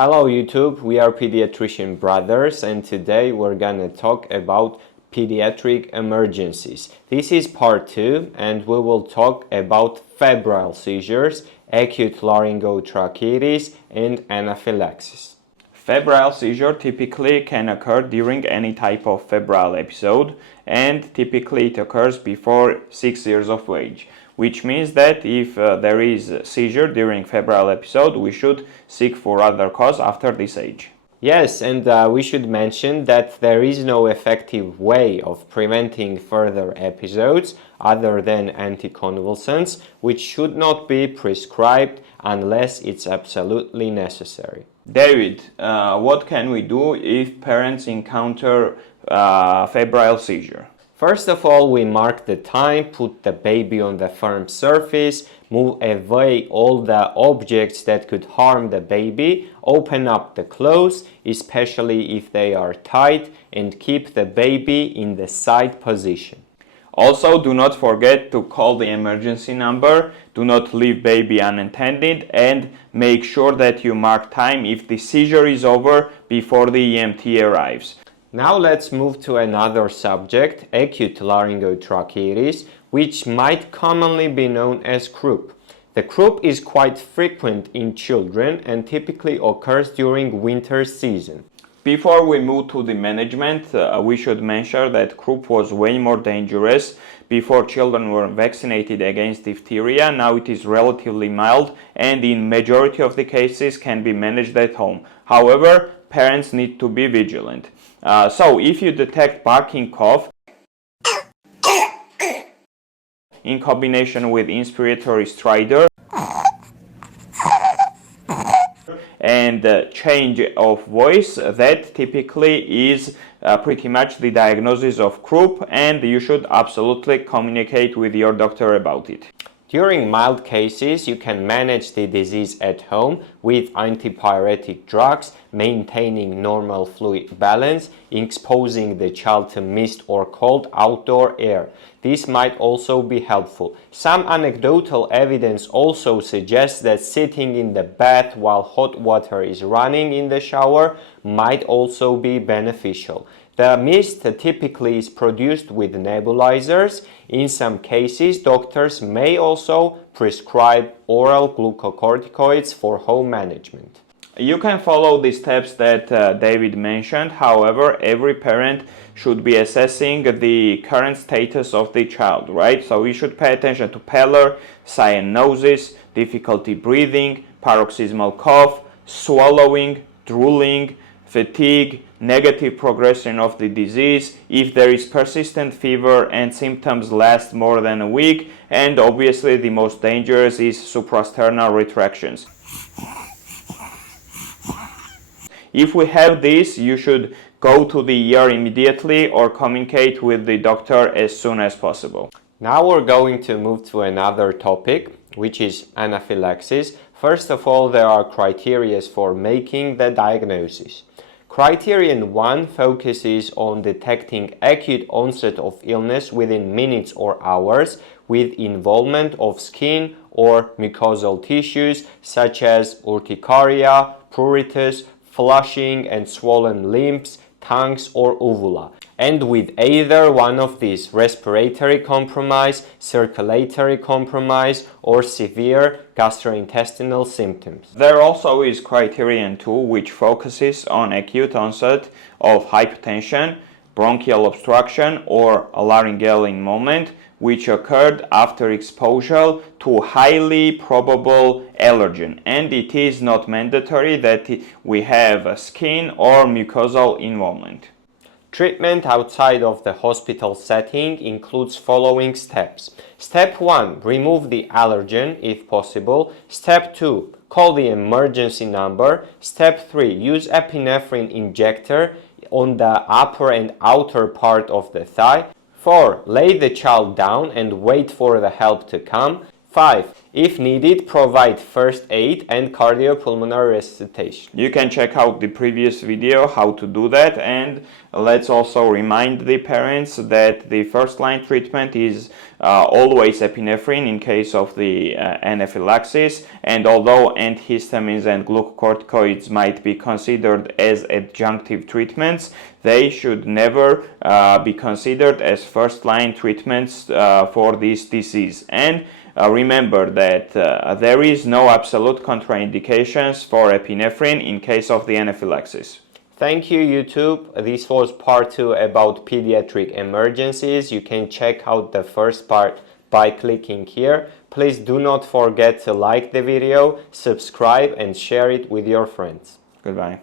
Hello YouTube, we are pediatrician brothers and today we're gonna talk about pediatric emergencies. This is part 2 and we will talk about febrile seizures, acute laryngotracheitis and anaphylaxis. Febrile seizure typically can occur during any type of febrile episode, and typically it occurs before 6 years of age, which means that if there is a seizure during febrile episode, we should seek for other cause after this age. Yes, and we should mention that there is no effective way of preventing further episodes other than anticonvulsants, which should not be prescribed unless it's absolutely necessary. David, what can we do if parents encounter febrile seizure? First of all, we mark the time, put the baby on the firm surface, move away all the objects that could harm the baby, open up the clothes, especially if they are tight, and keep the baby in the side position. Also, do not forget to call the emergency number, do not leave baby unattended, and make sure that you mark time if the seizure is over before the EMT arrives. Now let's move to another subject, acute laryngotracheitis, which might commonly be known as croup. The croup is quite frequent in children and typically occurs during winter season. Before we move to the management, we should mention that croup was way more dangerous before children were vaccinated against diphtheria. Now it is relatively mild and in majority of the cases can be managed at home. However, parents need to be vigilant. So if you detect barking cough in combination with inspiratory stridor and change of voice, that typically is pretty much the diagnosis of croup, and you should absolutely communicate with your doctor about it. During mild cases, you can manage the disease at home with antipyretic drugs, maintaining normal fluid balance, exposing the child to mist or cold outdoor air. This might also be helpful. Some anecdotal evidence also suggests that sitting in the bath while hot water is running in the shower might also be beneficial. The mist typically is produced with nebulizers. In some cases, doctors may also prescribe oral glucocorticoids for home management. You can follow the steps that David mentioned. However, every parent should be assessing the current status of the child, right? So we should pay attention to pallor, cyanosis, difficulty breathing, paroxysmal cough, swallowing, drooling, fatigue, negative progression of the disease, if there is persistent fever and symptoms last more than a week, and obviously the most dangerous is suprasternal retractions. If we have this, you should go to the ER immediately or communicate with the doctor as soon as possible. Now we're going to move to another topic, which is anaphylaxis. First of all, there are criteria for making the diagnosis. Criterion 1 focuses on detecting acute onset of illness within minutes or hours with involvement of skin or mucosal tissues such as urticaria, pruritus, flushing and swollen limbs, tongues or uvula, and with either one of these respiratory compromise, circulatory compromise, or severe gastrointestinal symptoms. There also is criterion 2, which focuses on acute onset of hypertension, bronchial obstruction, or a laryngeal involvement, which occurred after exposure to highly probable allergen, and it is not mandatory that we have a skin or mucosal involvement. Treatment outside of the hospital setting includes following steps. Step 1. Remove the allergen if possible. Step 2. Call the emergency number. Step 3. Use epinephrine injector on the upper and outer part of the thigh. 4. Lay the child down and wait for the help to come. 5. If needed, provide first aid and cardiopulmonary resuscitation. You can check out the previous video how to do that, and let's also remind the parents that the first line treatment is always epinephrine in case of the anaphylaxis, and although antihistamines and glucocorticoids might be considered as adjunctive treatments, they should never be considered as first line treatments for this disease. And remember that there is no absolute contraindications for epinephrine in case of the anaphylaxis. Thank you, YouTube. This was part 2 about pediatric emergencies. You can check out the first part by clicking here. Please do not forget to like the video, subscribe, and share it with your friends. Goodbye.